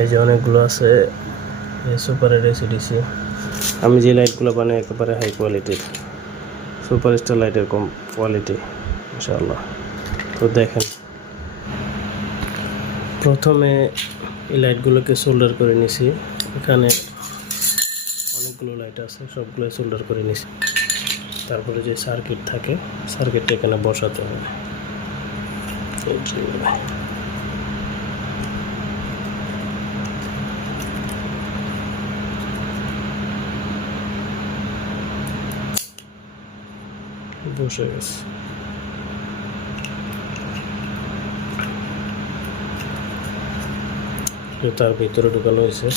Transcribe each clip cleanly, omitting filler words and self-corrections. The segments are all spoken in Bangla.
এই যে অনেকগুলো আছে সুপারের এসিডিসি। আমি যে লাইটগুলো বানাই একেবারে হাই কোয়ালিটির, সুপার স্টার লাইটের কম কোয়ালিটি ইনশাআল্লাহ। তো দেখেন, প্রথমে এই লাইটগুলোকে সোল্ডার করে নিছি। এখানে অনেকগুলো লাইট আছে, সবগুলো সোল্ডার করে নিছি। তারপরে যে সার্কিট থাকে, সার্কিটটা এখানে বসাতে হবে। বসে গেছে। তার ভিতরে ঢুকানো হয়েছে।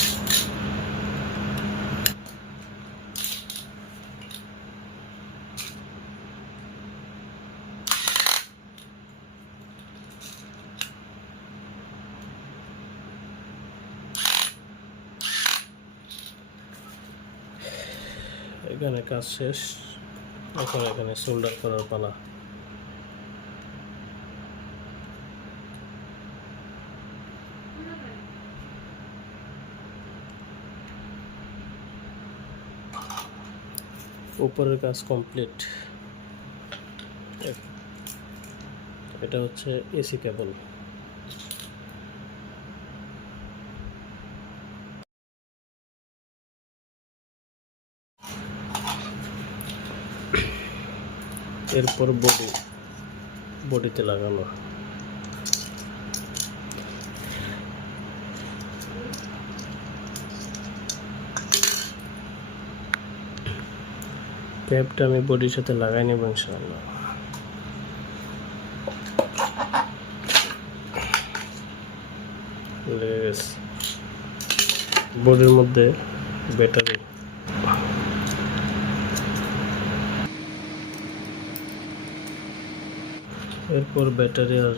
এখানে কাজ শেষ, এখন এখানে সোল্ডার করার পালা। উপরের কাজ কমপ্লিট। এটা হচ্ছে এসি কেবল। এরপর বডিতে লাগানো। ট্যাপটা আমি বডির সাথে লাগাই নেব ইনশাআল্লাহ। লেগে গেছে। বডির মধ্যে ব্যাটারি। এরপর ব্যাটারি আর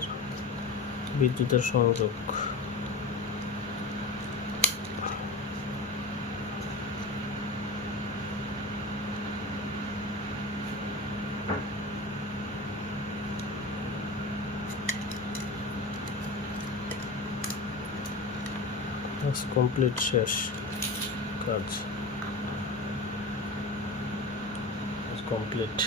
বিদ্যুতের সংযোগ। কমপ্লিট, শেষ কাজ কমপ্লিট।